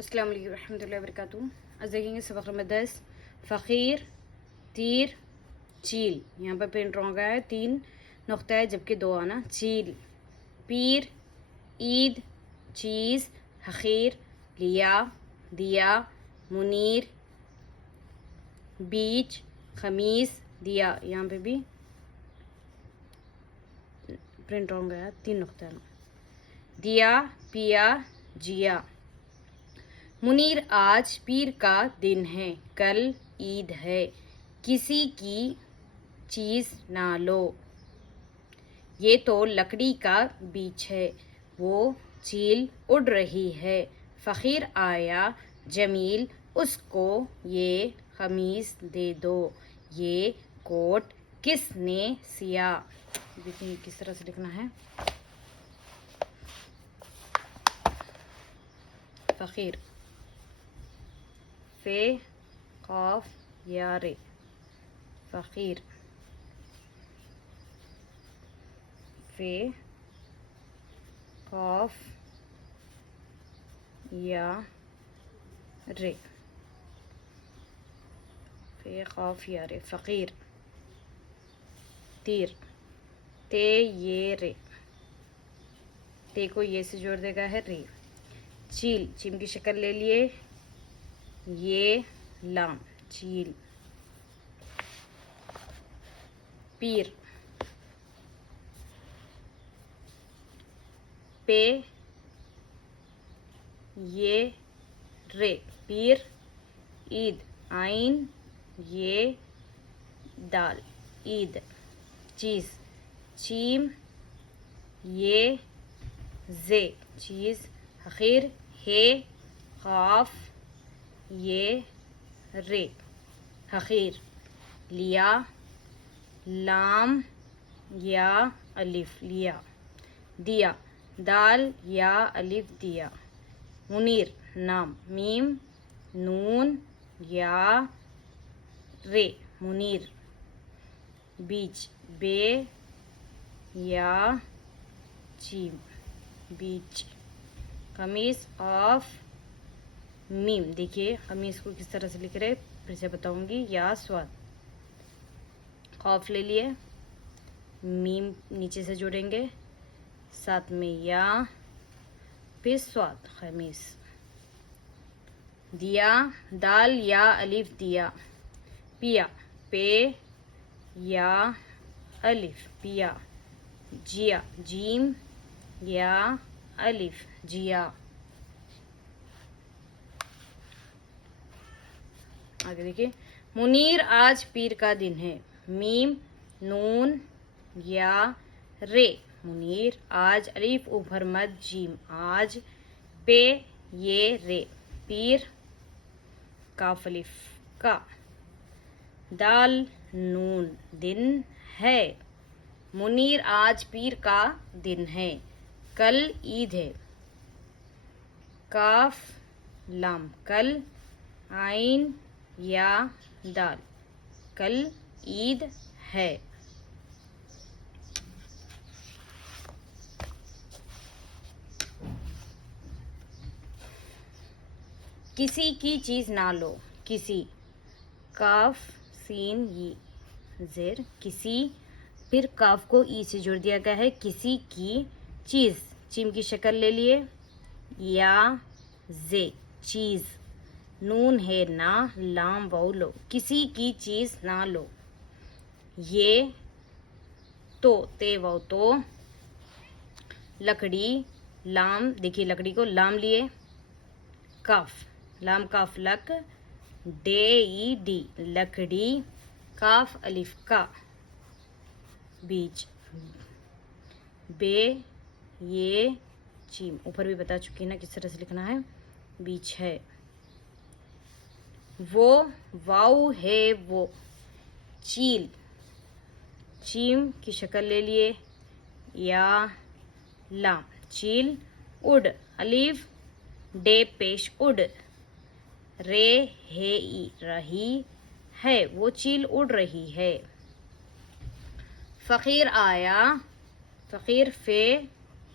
अस्सलाम वालेकुम रहमतुल्लाहि व बरकातुहू। आज देखेंगे सबक नंबर 10 फ़कीर, तीर, चील। यहाँ पर प्रिंट रॉन्ग आया है, 3 नुक्ता है जबकि 2 आना। चील, पीर, ईद, चीज़, हकीर, लिया, दिया, मुनीर, बीच, खमीस, दिया। यहाँ पे भी प्रिंट रॉन्ग आया, 3 नुक्ता है। दिया, पिया, जिया। मुनीर, आज पीर का दिन है, कल ईद है, किसी की चीज़ ना लो। ये तो लकड़ी का बीच है, वो चील उड़ रही है। फ़कीर आया, जमील, उसको ये खमीस दे दो। ये कोट किसने सिया। देखिए किस तरह से लिखना है। फ़कीर, फे क़ाफ या रे। फ़कीर, फे क़ाफ या रे। फे क़ाफ या रे। फ़कीर, तीर, ते ये रे, ते को ये से जोड़ देगा है रे। चील, चीम की शक्ल ले लिए, ये लाम, चील। पीर, पे ये रे, पीर। ईद, आइन ये दाल, ईद। चीज़, चीम ये जे, चीज़। हकीर, हे क़ाफ ये रे, हकीर। लिया, लाम या अलिफ, लिया। दिया, दाल या अलिफ, दिया। मुनीर, नाम, मीम नून या रे, मुनीर। बीच, बे या Cheam, beach. Khamis, of meme. देखिए खमीस को किस तरह से लिख रहे, फिर से बताऊंगी। या स्वाद, खौफ ले लिए, मीम नीचे से जोड़ेंगे, साथ में या, फिर स्वाद, खमीस। दिया, दाल या अलिफ, दिया। पिया, पे या अलिफ, पिया। जिया, जीम या अलिफ, जिया। आगे देखिए। मुनीर, आज पीर का दिन है, मीम नून या रे, मुनीर। आज, अलिफ ऊपर मद, जीम, आज। पे ये रे, पीर। काफ अलिफ का। दाल नून, दिन है। मुनीर, आज पीर का दिन है, कल ईद है। काफ लाम, कल। आइन या दाल, कल ईद है। किसी की चीज़ ना लो, किसी। काफ सीन ई जेर, किसी। फिर काफ को ई से जोड़ दिया गया है, किसी की चीज़। चीम की शक्ल ले लिए, या जे, चीज़। नून है ना, लाम वाउ लो, किसी की चीज़ ना लो। ये तो, ते वाउ तो। लकड़ी, लाम, देखिए लकड़ी को लाम लिए। काफ, लाम काफ लक, डे ई डी, लकड़ी। काफ अलिफ का, बीच। बे ये चीम, ऊपर भी बता चुकी है ना किस तरह से लिखना है, बीच है। वो, वाउ है वो। चील, चीम की शक्ल ले लिए, या लाम, चील। उड़, अलिफ डे पेश, उड़। रे है ई, रही है, वो चील उड़ रही है। फ़कीर आया, फ़कीर फे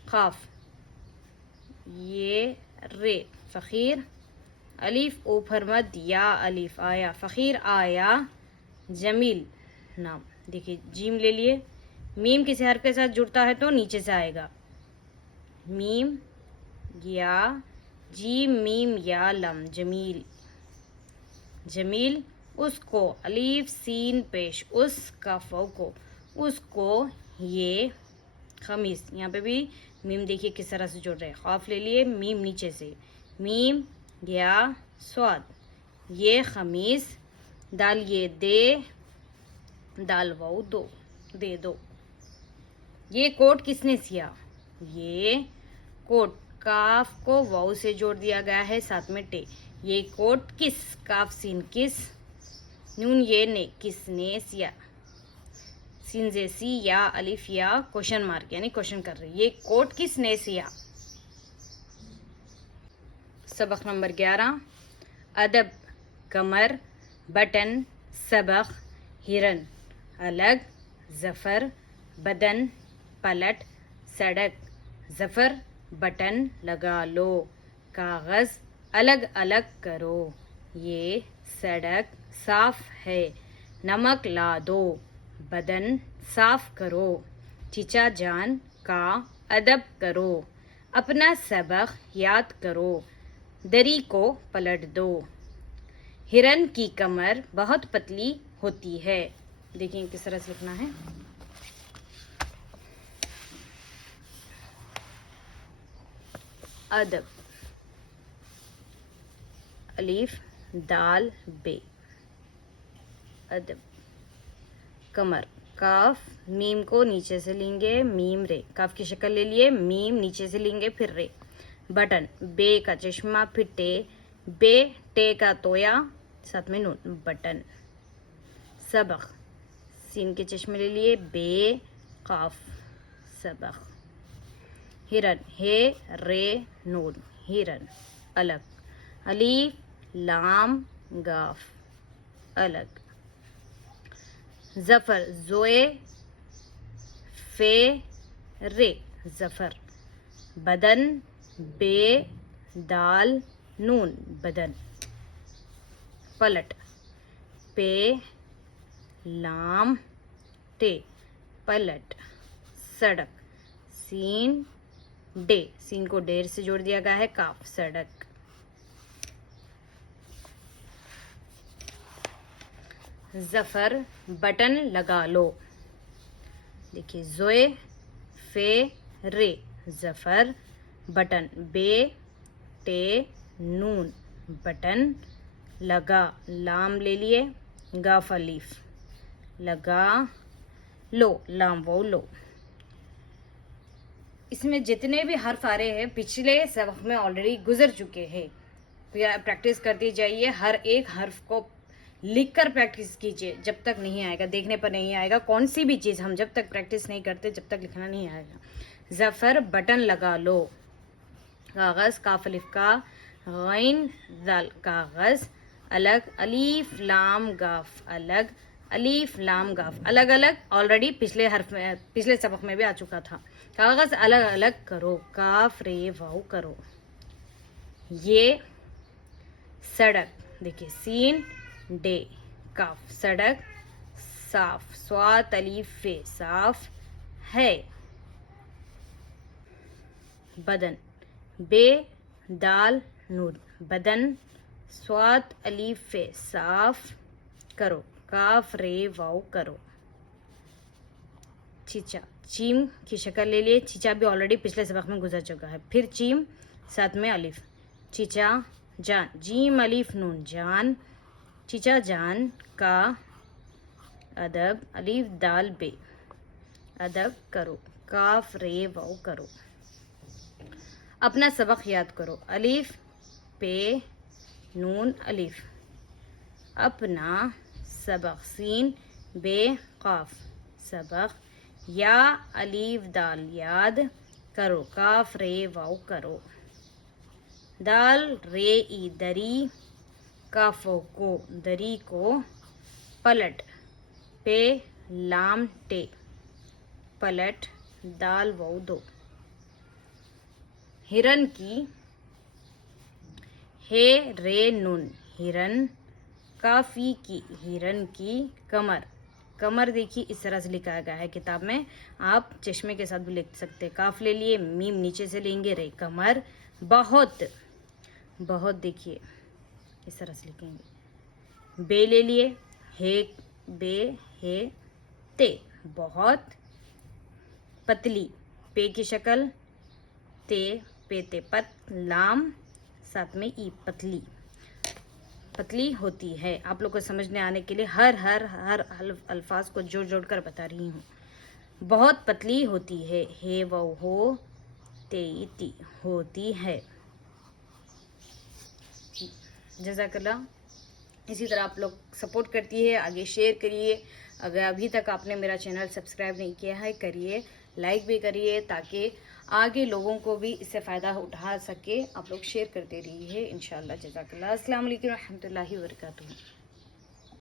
क़ाफ ये रे, फ़कीर। अलीफ ऊपर मत, या अलीफ आया, फ़कीर आया, जमील नाम। देखिए जीम ले लिए, मीम किसी हर्फ के साथ जुड़ता है तो नीचे से आएगा, मीम या, जीम मीम या लम, जमील। जमील उसको, अलीफ सीन पेश, उस काफों को, उसको, ये खमीस, यहाँ पे भी मीम देखिए किस तरह से जुड़ रहे हैं, खौफ ले लिए, मीम नीचे से, मीम या स्वाद, ये खमीस, दाल ये दे, दाल वाउ दो, दे दो। ये कोट किसने सिया, ये कोट, काफ को वाउ से जोड़ दिया गया है, साथ में टे, ये कोट किस, काफ सीन किस, नून ये ने, किसने सिया, सीन से सी, या अलिफ या क्वेश्चन मार्क यानी क्वेश्चन कर रही, ये कोट किसने सिया। सबक नंबर 11, अदब, कमर, बटन, सबक, हिरन, अलग, जफर, बदन, पलट, सड़क, जफर बटन लगा लो, कागज अलग अलग करो, ये सड़क साफ है, नमक ला दो, बदन साफ करो, चीचा जान का अदब करो, अपना सबक याद करो, दरी को पलट दो, हिरन की कमर बहुत पतली होती है। देखिए किस तरह से लिखना है, अदब, अलीफ दाल बे, अदब, कमर, काफ मीम को नीचे से लेंगे, मीम रे, काफ की शक्ल ले लिए, मीम नीचे से लेंगे फिर रे, बटन, बे का चश्मा फिर टे, बे टे का तोया साथ में नून, बटन, सबक, सीन के चश्मे ले लिए, बे काफ, सबक, हिरन, हे रे नून, हिरन, अलग, अलीफ लाम गाफ, अलग, जफर, जोए फे रे, जफर, बदन, बे दाल नून, बदन, पलट, पे लाम टे, पलट, सड़क, सीन डे, सीन को डेर से जोड़ दिया गया है, काफ, सड़क, जफर बटन लगा लो। देखिए जोए फे रे, जफर बटन, बे टे नून, बटन, लगा लाम ले लिए, गाफ अलीफ, लगा लो, लाम वो लो। इसमें जितने भी हर्फ आ रहे हैं पिछले सबक में ऑलरेडी गुजर चुके हैं, प्रैक्टिस करती जाइए, हर एक हर्फ को लिखकर प्रैक्टिस कीजिए, जब तक नहीं आएगा, देखने पर नहीं आएगा, कौन सी भी चीज़ हम जब तक प्रैक्टिस नहीं करते जब तक लिखना नहीं आएगा। जफर बटन लगा लो, कागज़, काफ अलिफ का, गैन दाल, कागज़, अलग, अलीफ लाम गाफ, अलग, अलीफ लाम गाफ, अलग अलग ऑलरेडी पिछले हर्फ में, पिछले सबक में भी आ चुका था। कागज़ अलग अलग करो, काफ रे वाउ करो, ये सड़क, देखिए सीन डे, काफ, सड़क साफ, स्वात अलीफ फे, साफ है, बदन, बे दाल नून, बदन, स्वात अलीफ फे, साफ करो, काफ रे वाउ करो, चीचा, चीम की शक्ल ले लिए, चीचा भी ऑलरेडी पिछले सबक में गुजर चुका है, फिर चीम साथ में अलीफ, चीचा जान, जीम अलीफ नून, जान, चीचा जान का अदब, अलीफ दाल बे, अदब करो, काफ रे वाउ करो, अपना सबक याद करो, अलीफ पे नून अलीफ, अपना सबक, सीन बे काफ, सबक, या अलीफ दाल याद करो, काफ रे वाउ करो, दाल रे ई दरी, काफों को, दरी को, पलट, पे लाम टे, पलट, दाल वाउ दो, हिरन की, हे रे नून हिरन, काफी की हिरन की कमर। कमर देखिए इस तरह से लिखा गया है किताब में, आप चश्मे के साथ भी लिख सकते हैं। काफ ले लिए, मीम नीचे से लेंगे, रे कमर। बहुत, बहुत देखिए इस तरह से लिखेंगे। बे ले लिए, हे बे हे ते, बहुत। पतली, पे की शक्ल, ते पे ते पत, लाम साथ में ई, पतली, पतली होती है। आप लोग को समझने आने के लिए हर अल्फाज को जोड़ जोड़ कर बता रही हूँ। बहुत पतली होती है, हे वो हो, ते ती, होती है। जज़ाकल्लाह। इसी तरह आप लोग सपोर्ट करती है, आगे शेयर करिए। अगर अभी तक आपने मेरा चैनल सब्सक्राइब नहीं किया है करिए, लाइक भी करिए, ताकि आगे लोगों को भी इससे फ़ायदा उठा सके। आप लोग शेयर करते रहिए इंशाल्लाह। जज़ाकल्लाह। अस्सलाम वालेकुम रहमतुल्लाहि व बरकातुहू।